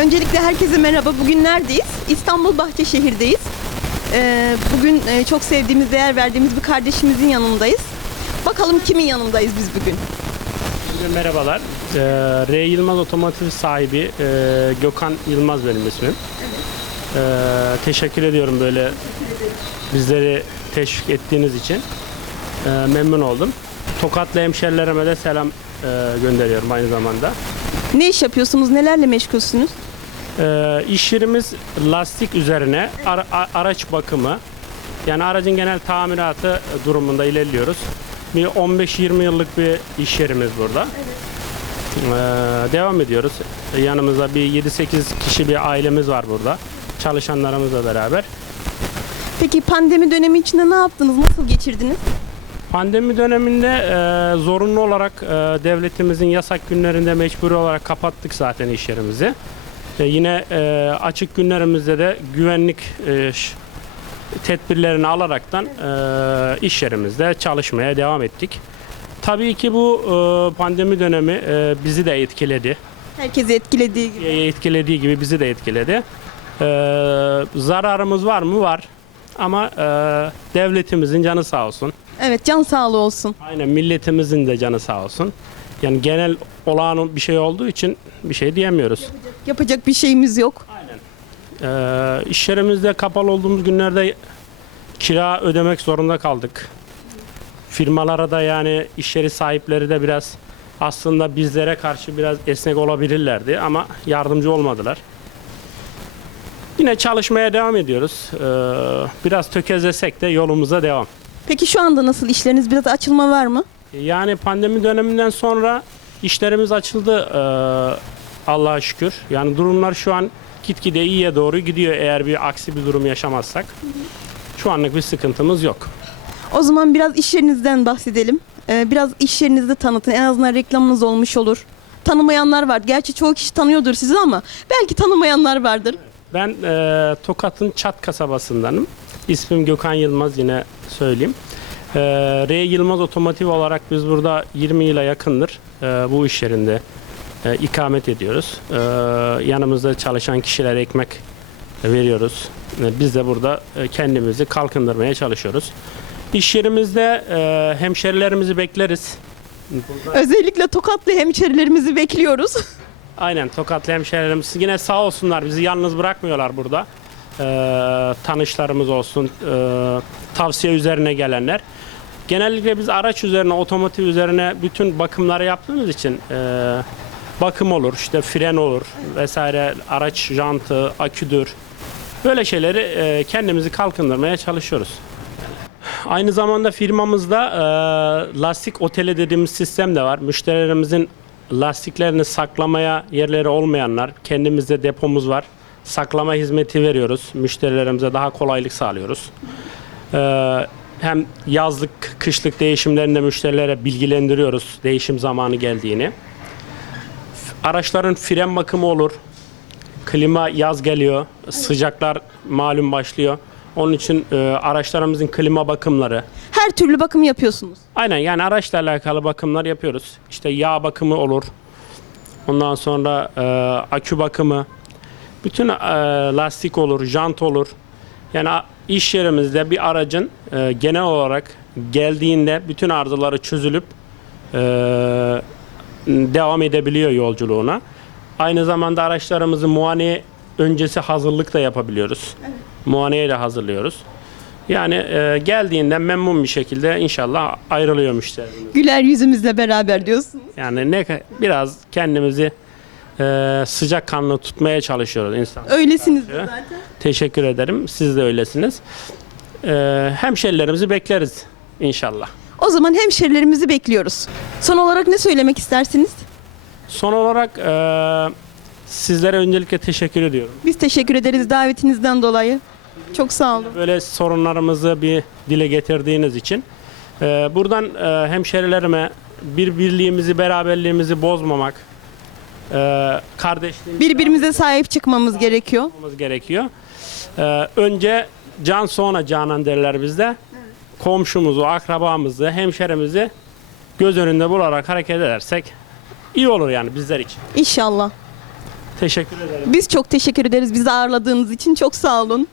Öncelikle herkese merhaba. Bugün neredeyiz? İstanbul Bahçeşehir'deyiz. Ee, bugün e, çok sevdiğimiz, değer verdiğimiz bir kardeşimizin yanındayız. Bakalım kimin yanındayız biz bugün? Bugün Merhabalar. Ee, R. Yılmaz Otomotiv sahibi e, Gökhan Yılmaz benim ismim. Ee, teşekkür ediyorum böyle bizleri teşvik ettiğiniz için. Ee, memnun oldum. Tokatlı hemşerilerime de selam e, gönderiyorum aynı zamanda. Ne iş yapıyorsunuz? Nelerle meşgulsünüz? Ee, iş yerimiz lastik üzerine ara- araç bakımı. Yani aracın genel tamiratı durumunda ilerliyoruz. Bir 15-20 yıllık bir iş yerimiz burada. Ee, devam ediyoruz. Yanımızda bir 7-8 kişi bir ailemiz var burada. Çalışanlarımızla beraber. Peki pandemi dönemi içinde ne yaptınız? Nasıl geçirdiniz? Pandemi döneminde e, zorunlu olarak e, devletimizin yasak günlerinde mecburi olarak kapattık zaten iş yerimizi. E, yine e, açık günlerimizde de güvenlik e, tedbirlerini alaraktan e, iş yerimizde çalışmaya devam ettik. Tabii ki bu e, pandemi dönemi e, bizi de etkiledi. Herkesi etkilediği gibi. E, etkilediği gibi bizi de etkiledi. E, zararımız var mı? Var. Ama e, devletimizin canı sağ olsun. Evet, can sağlığı olsun. Aynen milletimizin de canı sağ olsun. Yani genel olağan bir şey olduğu için bir şey diyemiyoruz. Yapacak bir şeyimiz yok. Ee, iş yerimizde kapalı olduğumuz günlerde kira ödemek zorunda kaldık. Firmalara da yani iş yeri sahipleri de biraz aslında bizlere karşı biraz esnek olabilirlerdi ama yardımcı olmadılar. Yine çalışmaya devam ediyoruz. Ee, biraz tökezlesek de yolumuza devam. Peki şu anda nasıl işleriniz? Biraz açılma var mı? Yani pandemi döneminden sonra işlerimiz açıldı eee, Allah'a şükür. Yani durumlar şu an gitgide iyiye doğru gidiyor eğer bir aksi bir durum yaşamazsak. Şu anlık bir sıkıntımız yok. O zaman biraz iş yerinizden bahsedelim. Ee, biraz iş yerinizi tanıtın. En azından reklamınız olmuş olur. Tanımayanlar var. Gerçi çoğu kişi tanıyordur sizi ama belki tanımayanlar vardır. Ben eee, Tokat'ın Çat kasabasındanım. İsmim Gökhan Yılmaz yine söyleyeyim. Eee R. Yılmaz Otomotiv olarak biz burada 20 yıla yakındır eee, bu iş yerinde eee, ikamet ediyoruz. Eee, yanımızda çalışan kişilere ekmek veriyoruz. Eee, Biz de burada eee, kendimizi kalkındırmaya çalışıyoruz. İş yerimizde eee, hemşerilerimizi bekleriz. Özellikle Tokatlı hemşerilerimizi bekliyoruz. Aynen Tokatlı hemşehrilerimiz yine sağ olsunlar bizi yalnız bırakmıyorlar burada. Ee, tanışlarımız olsun, ee, tavsiye üzerine gelenler. Genellikle biz araç üzerine, otomotiv üzerine bütün bakımları yaptığımız için ee, bakım olur, işte fren olur vesaire, araç jantı, aküdür. Böyle şeyleri ee, kendimizi kalkındırmaya çalışıyoruz. Aynı zamanda firmamızda e, lastik oteli dediğimiz sistem de var. Müşterilerimizin lastiklerini saklamaya yerleri olmayanlar, kendimizde depomuz var. Saklama hizmeti veriyoruz. Müşterilerimize daha kolaylık sağlıyoruz. E, hem yazlık, kışlık değişimlerinde müşterilere bilgilendiriyoruz değişim zamanı geldiğini. Araçların fren bakımı olur. Klima yaz geliyor, sıcaklar malum başlıyor. Onun için e, araçlarımızın klima bakımları, Her türlü bakım yapıyorsunuz. Aynen yani araçla alakalı bakımlar yapıyoruz. İşte yağ bakımı olur. Ondan sonra e, akü bakımı. Bütün e, lastik olur, jant olur. Yani iş yerimizde bir aracın e, genel olarak geldiğinde bütün arızaları çözülüp e, devam edebiliyor yolculuğuna. Aynı zamanda araçlarımızı muayene öncesi hazırlık da yapabiliyoruz. Muayeneye de hazırlıyoruz. Yani e, geldiğinde memnun bir şekilde inşallah ayrılıyor müşterimiz. Güler yüzümüzle beraber diyorsunuz. Yani ne biraz kendimizi e, sıcak kanlı tutmaya çalışıyoruz insan. Öylesiniz Evet. zaten. Teşekkür ederim. Siz de öylesiniz. E, hemşerilerimizi bekleriz inşallah. O zaman hemşerilerimizi bekliyoruz. Son olarak ne söylemek istersiniz? Son olarak e, sizlere öncelikle teşekkür ediyorum. Biz teşekkür ederiz davetinizden dolayı. Çok sağ olun. Böyle sorunlarımızı bir dile getirdiğiniz için. E, buradan e, hemşerilerime bir birliğimizi, beraberliğimizi bozmamak, e, kardeşliğimizi Birbirimize sahip çıkmamız gerekiyor. gerekiyor. Ee, önce can sonra canan derler bizde. Komşumuzu, akrabamızı, hemşerimizi göz önünde bularak hareket edersek iyi olur yani bizler için. İnşallah. Teşekkür ederim. Biz çok teşekkür ederiz bizi ağırladığınız için. Çok sağ olun.